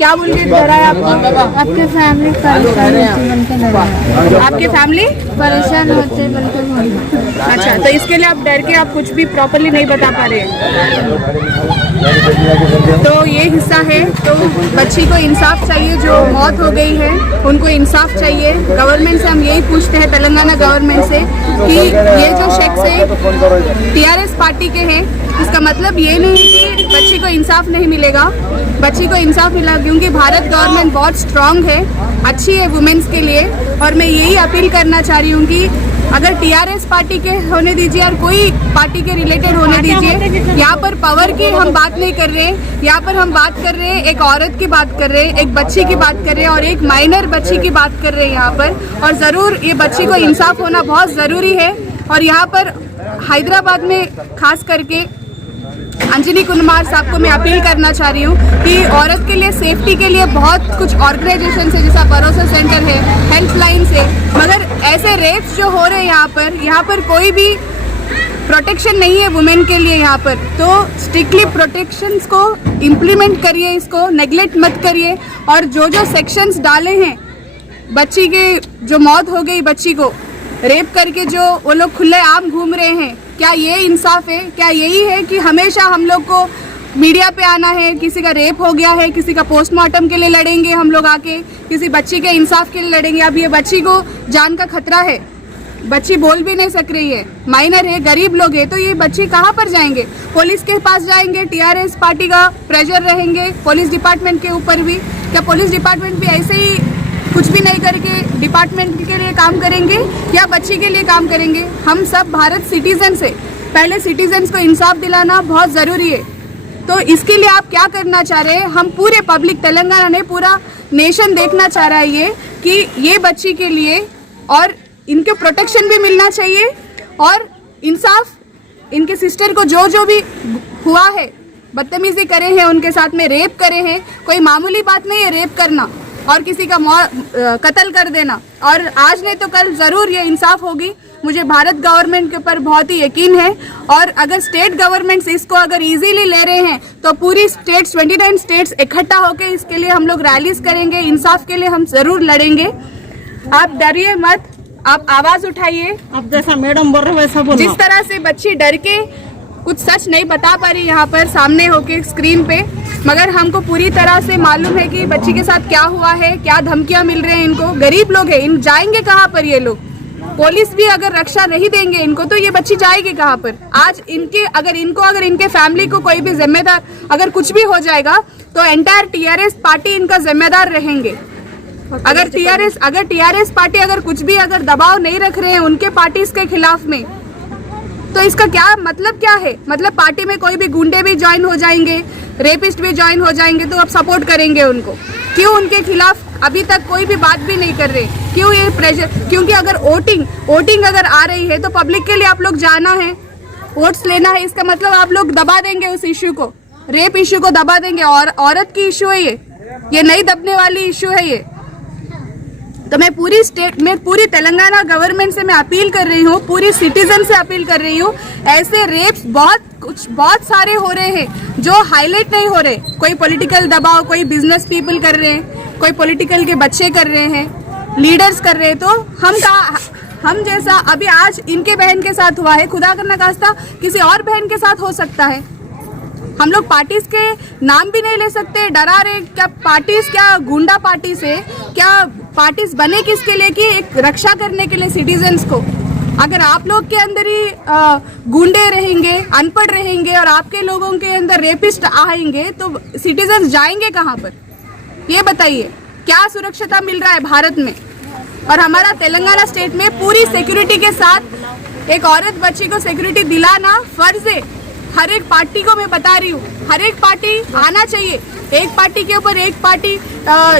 क्या बोल के डराया आपको? आपके फैमिली परेशान होती बन के डराया। आपकी फैमिली परेशान होते बन के बोला। अच्छा, तो इसके लिए आप डर के आप कुछ भी प्रॉपरली नहीं बता पा रहे हैं। तो ये हिस्सा है। तो बच्ची को इंसाफ चाहिए, जो मौत हो गई है उनको इंसाफ चाहिए। गवर्नमेंट से हम यही पूछते हैं, तेलंगाना गवर्नमेंट से, कि ये जो शख्स है टीआरएस पार्टी के हैं, इसका मतलब ये नहीं कि बच्ची को इंसाफ नहीं मिलेगा। बच्ची को इंसाफ मिला, क्योंकि भारत गवर्नमेंट बहुत स्ट्रांग है, अच्छी है वुमेन्स के लिए। और मैं यही अपील करना चाह रही हूँ कि अगर टीआरएस पार्टी के होने दीजिए और कोई पार्टी के रिलेटेड होने दीजिए, यहाँ पर पावर की हम बात नहीं कर रहे हैं। यहाँ पर हम बात कर रहे हैं एक औरत की बात कर रहे हैं, एक बच्ची की बात कर रहे हैं और एक माइनर बच्ची की बात कर रहे हैं यहाँ पर। और ज़रूर ये बच्ची को इंसाफ होना बहुत ज़रूरी है। और यहाँ पर हैदराबाद में खास करके अंजनी कुमार साहब को मैं अपील करना चाह रही हूँ कि औरत के लिए सेफ्टी के लिए बहुत कुछ ऑर्गेनाइजेशन है, जैसा भरोसा सेंटर है, हेल्पलाइन है, मगर ऐसे रेप्स जो हो रहे हैं यहाँ पर कोई भी प्रोटेक्शन नहीं है वुमेन के लिए यहाँ पर। तो स्ट्रिक्टली प्रोटेक्शंस को इम्प्लीमेंट करिए, इसको नेग्लेक्ट मत करिए। और जो सेक्शंस डाले हैं, बच्ची के जो मौत हो गई, बच्ची को रेप करके जो वो लोग खुले आम घूम रहे हैं, क्या ये इंसाफ है? क्या यही है कि हमेशा हम लोग को मीडिया पे आना है, किसी का रेप हो गया है, किसी का पोस्टमार्टम के लिए लड़ेंगे हम लोग आके, किसी बच्ची के इंसाफ के लिए लड़ेंगे? अब ये बच्ची को जान का खतरा है, बच्ची बोल भी नहीं सक रही है, माइनर है, गरीब लोग है, तो ये बच्ची कहाँ पर जाएंगे? पुलिस के पास जाएंगे, टीआरएस पार्टी का प्रेशर रहेंगे पुलिस डिपार्टमेंट के ऊपर भी। क्या पुलिस डिपार्टमेंट भी ऐसे ही कुछ भी नहीं करके डिपार्टमेंट के लिए काम करेंगे या बच्ची के लिए काम करेंगे? हम सब भारत सिटीजन से, पहले सिटीजन्स को इंसाफ दिलाना बहुत ज़रूरी है। तो इसके लिए आप क्या करना चाह रहे हैं? हम पूरे पब्लिक, तेलंगाना ने पूरा नेशन देखना चाह रहा है ये कि ये बच्ची के लिए और इनके प्रोटेक्शन भी मिलना चाहिए और इंसाफ, इनके सिस्टर को जो भी हुआ है, बदतमीजी करे हैं उनके साथ में, रेप करे हैं, कोई मामूली बात नहीं है रेप करना और किसी का कत्ल कर देना। और आज नहीं तो कल ज़रूर ये इंसाफ होगी, मुझे भारत गवर्नमेंट के ऊपर बहुत ही यकीन है। और अगर स्टेट गवर्नमेंट्स इसको अगर इजीली ले रहे हैं तो पूरी स्टेट्स, 29 स्टेट्स इकट्ठा होकर इसके लिए हम लोग रैलीज करेंगे, इंसाफ के लिए हम ज़रूर लड़ेंगे। आप डरिए मत, आप आवाज़ उठाइए। अब जैसा मैडम बोल रहे वैसा बोलो। जिस तरह से बच्ची डर के कुछ सच नहीं बता पा रही यहाँ पर सामने होके स्क्रीन पे, मगर हमको पूरी तरह से मालूम है कि बच्ची के साथ क्या हुआ है, क्या धमकियाँ मिल रहे हैं इनको। गरीब लोग हैं, इन जाएंगे कहाँ पर ये लोग? पुलिस भी अगर रक्षा नहीं देंगे इनको तो ये बच्ची जाएगी कहाँ पर? आज अगर इनके फैमिली को कोई भी जिम्मेदार, अगर कुछ भी हो जाएगा तो एंटायर टीआरएस पार्टी इनका जिम्मेदार रहेंगे। अगर टीआरएस पार्टी अगर कुछ भी अगर दबाव नहीं रख रहे हैं उनके पार्टीज के खिलाफ में, तो इसका क्या मतलब क्या है? मतलब पार्टी में कोई भी गुंडे भी ज्वाइन हो जाएंगे, रेपिस्ट भी ज्वाइन हो जाएंगे, तो आप सपोर्ट करेंगे उनको? क्यों उनके खिलाफ अभी तक कोई भी बात भी नहीं कर रहे? क्यों ये प्रेशर? क्योंकि अगर वोटिंग अगर आ रही है तो पब्लिक के लिए आप लोग जाना है, वोट्स लेना है, इसका मतलब आप लोग दबा देंगे उस इश्यू को, रेप इश्यू को दबा देंगे। और औरत की इश्यू है ये नहीं दबने वाली इश्यू है ये। तो मैं पूरी स्टेट में, पूरी तेलंगाना गवर्नमेंट से मैं अपील कर रही हूँ, पूरी सिटीजन से अपील कर रही हूँ, ऐसे रेप्स बहुत सारे हो रहे हैं जो हाईलाइट नहीं हो रहे। कोई पॉलिटिकल दबाव, कोई बिजनेस पीपल कर रहे हैं, कोई पॉलिटिकल के बच्चे कर रहे हैं, लीडर्स कर रहे हैं। तो हम जैसा अभी आज इनके बहन के साथ हुआ है, खुदा करना खास्ता किसी और बहन के साथ हो सकता है। हम लोग पार्टीज के नाम भी नहीं ले सकते, डरा रहे। क्या पार्टीज, क्या गुंडा पार्टी से, क्या पार्टीज बने किसके लिए? कि एक रक्षा करने के लिए सिटीजन्स को। अगर आप लोग के अंदर ही गुंडे रहेंगे, अनपढ़ रहेंगे और आपके लोगों के अंदर रेपिस्ट आएंगे तो सिटीजन्स जाएंगे कहाँ पर? ये बताइए, क्या सुरक्षता मिल रहा है भारत में? और हमारा तेलंगाना स्टेट में पूरी सिक्योरिटी के साथ एक औरत बच्ची को सिक्योरिटी दिलाना फर्ज है। हर एक पार्टी को मैं बता रही हूँ, हर एक पार्टी आना चाहिए। एक पार्टी के ऊपर एक पार्टी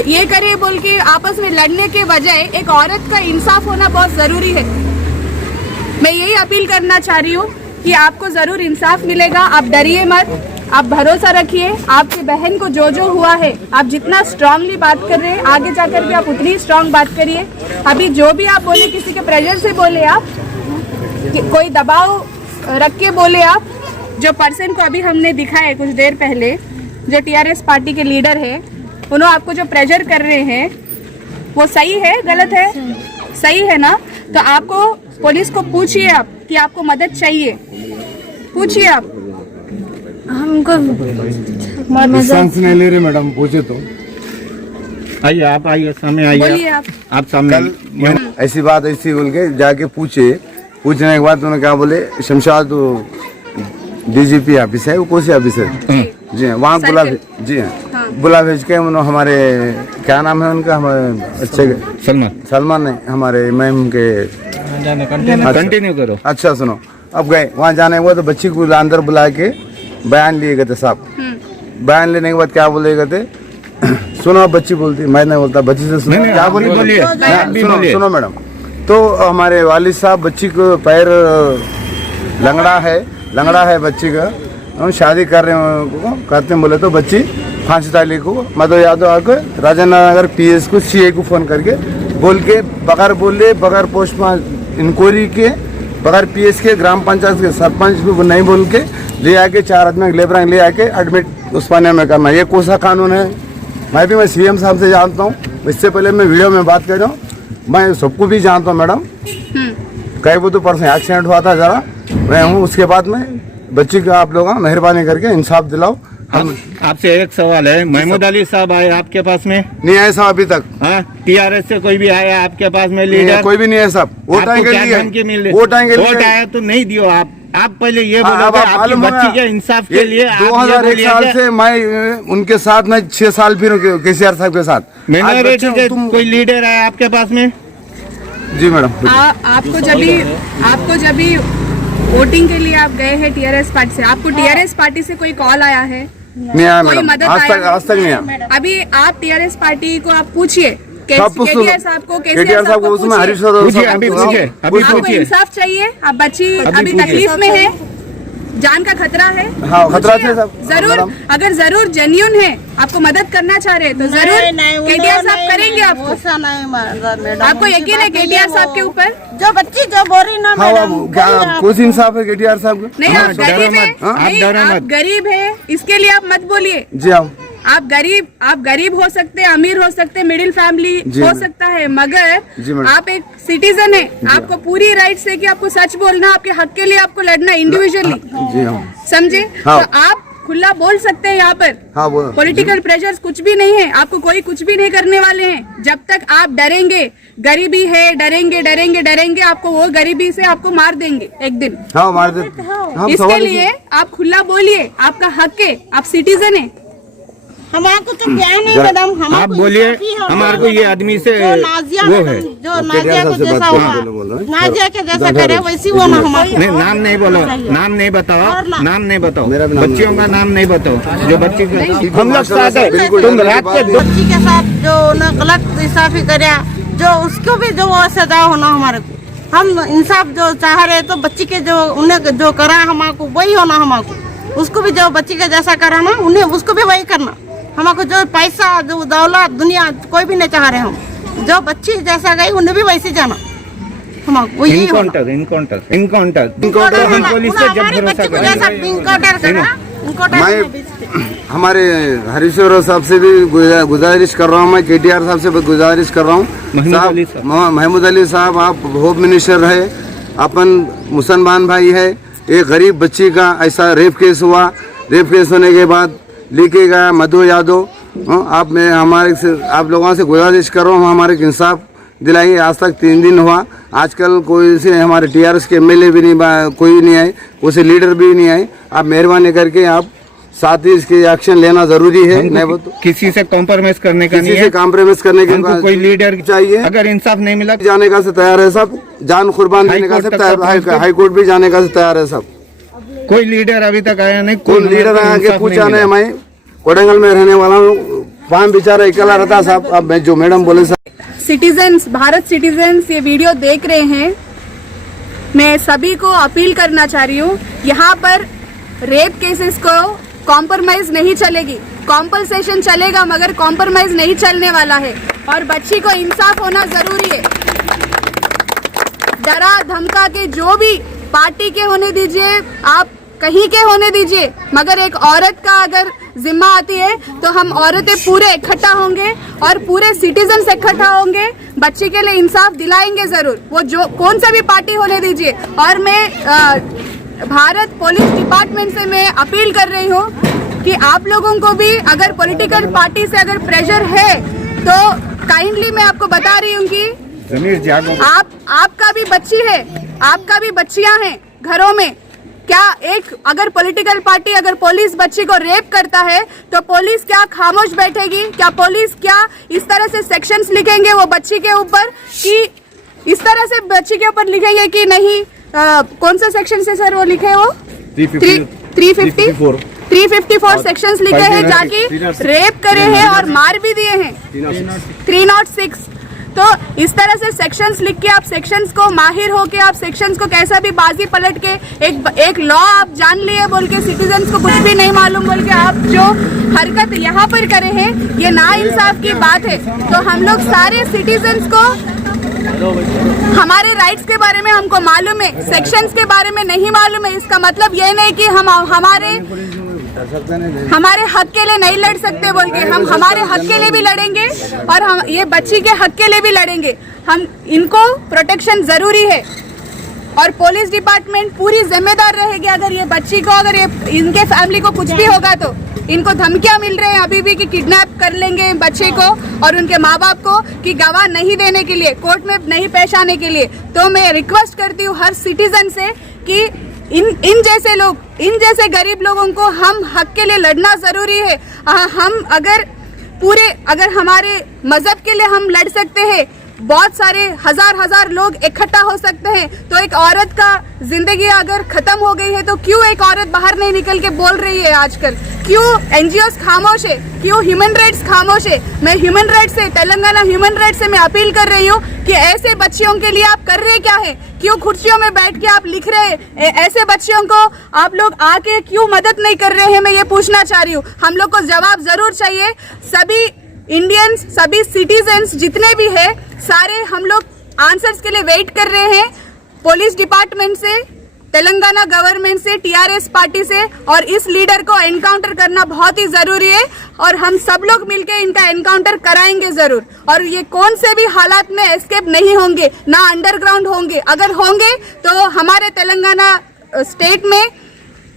ये करे बोल के आपस में लड़ने के बजाय एक औरत का इंसाफ होना बहुत ज़रूरी है। मैं यही अपील करना चाह रही हूँ कि आपको ज़रूर इंसाफ मिलेगा। आप डरिए मत, आप भरोसा रखिए। आपकी बहन को जो हुआ है, आप जितना स्ट्रांगली बात कर रहे हैं, आगे जाकर भी आप उतनी स्ट्रांग बात करिए। अभी जो भी आप बोले, किसी के प्रेशर से बोले आप, कोई दबाव रख के बोले आप, जो पर्सन को अभी हमने दिखा है कुछ देर पहले, जो टीआरएस पार्टी के लीडर है, उन्होंने आपको जो प्रेशर कर रहे हैं वो सही है गलत है? सही है ना? तो आपको पुलिस को पूछिए आप कि आपको मदद चाहिए, पूछिए आप। हमको डिस्टेंस नहीं ले रहे मैडम, पूछे तो। आइए आप, आइए सामने बोलिए आइए आप। सामने। कल ऐसी बात ऐसी बोल के जाके पूछने के बाद उन्होंने क्या बोले, शमशाद डीजीपी ऑफिस है, वो कौन सी ऑफिस है जी हाँ, वहाँ बुला जी हाँ बुला भेज के उन्होंने हमारे क्या नाम है उनका, हमारे अच्छे सलमान नहीं, हमारे मैम के कंटिन्यू करो। अच्छा सुनो, अब गए वहाँ जाने के बाद तो बच्ची को अंदर बुला के बयान लिए गए थे साहब। बयान लेने के बाद क्या बोले गए थे, सुनो बच्ची बोलती, मैं नहीं बोलता, बच्ची से सुनो क्या बोलिए, सुनो मैडम। तो हमारे वालिद साहब बच्ची को पैर लंगड़ा है बच्ची का, हम शादी कर रहे हैं करते हैं बोले तो बच्ची फांसी ताली को मधु यादव आकर राजेंद्र नगर पीएस को सीए को फोन करके बोल के बगैर पोस्टमार्टम इंक्वायरी के बगैर पीएस के ग्राम पंचायत के सरपंच को नहीं बोल के ले आके 4 आदमी लेबर ले आके एडमिट उस्मानिया में करना, ये कौन सा कानून है? मैं सीएम साहब से जानता हूँ, इससे पहले मैं वीडियो में बात कर रहा हूँ, मैं सबको भी जानता हूँ मैडम। कई वो तो परसों एक्सीडेंट हुआ था जरा, मैं हूँ, उसके बाद में बच्ची का आप लोग मेहरबानी करके इंसाफ दिलाओ। हम आपसे एक सवाल है, महमूद अली साहब आए आपके पास में? नहीं आए साहब अभी तक। टीआरएस से कोई भी आया आपके पास में लीडर? कोई भी नहीं है साहब। वोट आया तो नहीं दियो आप पहले ये बोलो आपकी बच्ची के इंसाफ के लिए 2001 साल से मैं उनके साथ में 6 साल फिर केसीआर साहब के साथ। मिनोरिटी के कोई लीडर है आपके पास में? जी मैडम। आपको जब भी वोटिंग के लिए आप गए हैं टीआरएस पार्टी से, आपको टीआरएस पार्टी से कोई कॉल आया है? नहीं आया मैडम, आज तक नहीं आया। अभी आप टीआरएस पार्टी को आप पूछिए, केटीआर साहब को उसमें हरीश आपको इंसाफ चाहिए। आप बच्ची अभी तकलीफ में है, जान का खतरा है। हाँ, खतरा है सब। जरूर अगर जरूर जेन्युइन है, आपको मदद करना चाह रहे तो जरूर केटीआर साहब करेंगे आपको। आपको यकीन है केटीआर साहब के ऊपर? जो बच्ची जो बोरी ना कुछ इंसाफ है केटीआर साहब का? नहीं, आप गरीब है, आप गरीब है, इसके लिए आप मत बोलिए। जी हाँ, आप गरीब हो सकते हैं, अमीर हो सकते हैं, मिडिल फैमिली हो सकता है, मगर आप एक सिटीजन है, आपको पूरी राइट्स है कि आपको सच बोलना, आपके हक के लिए आपको लड़ना इंडिविजुअली, समझे? तो आप खुला बोल सकते हैं यहाँ पर। पॉलिटिकल प्रेशर्स कुछ भी नहीं है, आपको कोई कुछ भी नहीं करने वाले हैं। जब तक आप डरेंगे, गरीबी है, डरेंगे, आपको वो गरीबी से आपको मार देंगे एक दिन। हाँ, मार देंगे। इसके लिए आप खुला बोलिए, आपका हक है, आप सिटीजन है। हमारे तो क्या नहीं मैडम, आप बोलिए। हमारे को ये आदमी से वो है जो नाजिया को जैसा हुआ, नाजिया के जैसा करे वैसी वो ना हमारे। नहीं, नाम नहीं बोलो, नाम नहीं बताओ, बच्चियों का नाम नहीं बताओ। जो बच्ची हम लोग बच्ची के साथ जो न गलत इंसाफी करे, जो उसको भी जो सजा होना हमारे को। हम इंसाफ जो चाह रहे तो बच्ची के जो उन्हें जो करा हमारे वही होना, हमारे उसको भी जो बच्ची का जैसा करा ना उन्हें उसको भी वही करना। हमको जो पैसा जो दौलत दुनिया कोई भी नहीं चाह रहे हम, जो बच्ची जैसा गई उन्हें भी वैसे जाना। हमको इनकाउंटर हम पुलिस से जब भरोसा करेंगे। मैं हमारे हरीश्वर साहब से भी गुजारिश कर रहा हूँ, मैं केटीआर साहब से गुजारिश कर रहा हूँ, महमूद अली साहब आप होम मिनिस्टर है, अपन मुसलमान भाई है, एक गरीब बच्ची का ऐसा रेप केस हुआ, रेप केस होने के बाद लेके गया मधु यादव, आप लोगों से गुजारिश कर रहा हूँ हमारे इंसाफ दिलाइए। आज तक 3 दिन हुआ, आजकल कोई से हमारे टीआरएस के एमएलए भी नहीं, कोई नहीं आए, उसे लीडर भी नहीं आए। आप मेहरबानी करके आप साथ ही इसके एक्शन लेना जरूरी है। नहीं तो किसी से कॉम्प्रोमाइज करने का नहीं है, कॉम्प्रोमाइज करने के बाद कोई लीडर चाहिए। अगर इंसाफ नहीं मिला जाने का से तैयार है सब, जान कुर्बान देने का से तैयार, हाई कोर्ट भी जाने का से तैयार है सब। कोई लीडर अभी तक आया नहीं, कोई लीडर आके पूछा नहीं। मैं कोडंगल में रहने वाला हूँ, वहाँ बेचारा अकेला रहता साहब। अब जो मैडम बोले साहब, सिटीजन्स, भारत सिटीजन्स ये वीडियो देख रहे हैं, मैं सभी को अपील करना चाह रही हूँ, यहाँ पर रेप केसेस को कॉम्प्रोमाइज नहीं चलेगी, कॉम्पनसेशन चलेगा मगर कॉम्प्रोमाइज नहीं चलने वाला है। और बच्ची को इंसाफ होना जरूरी है। डरा धमका के जो भी पार्टी के होने दीजिए, आप कहीं के होने दीजिए, मगर एक औरत का अगर जिम्मा आती है तो हम औरतें पूरे इकट्ठा होंगे और पूरे सिटीजन इकट्ठा होंगे, बच्ची के लिए इंसाफ दिलाएंगे जरूर, वो जो कौन सा भी पार्टी होने दीजिए। और मैं भारत पुलिस डिपार्टमेंट से मैं अपील कर रही हूँ कि आप लोगों को भी अगर पॉलिटिकल पार्टी से अगर प्रेशर है तो काइंडली मैं आपको बता रही हूँ कि आपका भी बच्ची है, आपका भी बच्चियां हैं घरों में। क्या एक अगर पॉलिटिकल पार्टी अगर पुलिस बच्ची को रेप करता है तो पुलिस क्या खामोश बैठेगी? क्या पुलिस क्या इस तरह से सेक्शंस लिखेंगे वो बच्ची के ऊपर कि इस तरह से बच्ची के ऊपर लिखेंगे कि नहीं कौन सा सेक्शन से सर वो लिखे वो 354 सेक्शंस लिखे हैं जाके रेप करे हैं और मार भी दिए हैं 306। तो इस तरह से सेक्शंस लिख के आप सेक्शंस को माहिर होके आप सेक्शंस को कैसा भी बाजी पलट के एक लॉ आप जान लिए बोल के सिटीजन्स को कुछ भी नहीं मालूम बोल के आप जो हरकत यहाँ पर करे हैं ये ना इंसाफ की बात है। तो हम लोग सारे सिटीजन्स को हमारे राइट्स के बारे में हमको मालूम है, सेक्शंस के बारे में नहीं मालूम है। इसका मतलब ये नहीं कि हम हमारे हक के लिए नहीं लड़ सकते बोल के, हम हमारे हक के लिए भी लड़ेंगे और हम ये बच्ची के हक के लिए भी लड़ेंगे। हम इनको प्रोटेक्शन जरूरी है और पुलिस डिपार्टमेंट पूरी जिम्मेदार रहेगी। अगर ये बच्ची को अगर ये इनके फैमिली को कुछ भी होगा तो इनको धमकियां मिल रहे हैं अभी भी कि किडनैप कर लेंगे बच्चे को और उनके माँ बाप को कि गवाह नहीं देने के लिए, कोर्ट में नहीं पेश आने के लिए। तो मैं रिक्वेस्ट करती हूँ हर सिटीजन से कि इन जैसे लोग, इन जैसे गरीब लोगों को हम हक के लिए लड़ना जरूरी है। हम अगर हमारे मजहब के लिए हम लड़ सकते हैं, बहुत सारे हजार लोग इकट्ठा हो सकते हैं, तो एक औरत का जिंदगी अगर खत्म हो गई है तो क्यों एक औरत बाहर नहीं निकल के बोल रही है आजकल? क्यों एनजीओस खामोश है? क्यों ह्यूमन राइट्स खामोश है? मैं ह्यूमन राइट्स से, तेलंगाना ह्यूमन राइट्स से मैं अपील कर रही हूँ कि ऐसे बच्चियों के लिए आप कर रहे क्या है? क्यों कुर्सियों में बैठ के आप लिख रहे हैं? ऐसे बच्चियों को आप लोग आके क्यों मदद नहीं कर रहे हैं? मैं ये पूछना चाह रही हूँ। हम लोग को जवाब जरूर चाहिए। सभी इंडियंस, सभी सिटीजन्स जितने भी है सारे हम लोग आंसर्स के लिए वेट कर रहे हैं पुलिस डिपार्टमेंट से, तेलंगाना गवर्नमेंट से, टीआरएस पार्टी से, और इस लीडर को एनकाउंटर करना बहुत ही जरूरी है और हम सब लोग मिलकर इनका एनकाउंटर कराएंगे जरूर। और ये कौन से भी हालात में एस्केप नहीं होंगे, ना अंडरग्राउंड होंगे। अगर होंगे तो हमारे तेलंगाना स्टेट में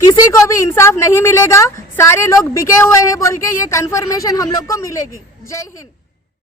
किसी को भी इंसाफ नहीं मिलेगा। सारे लोग बिके हुए हैं बोल के ये कंफर्मेशन हम लोग को मिलेगी। जय हिंद।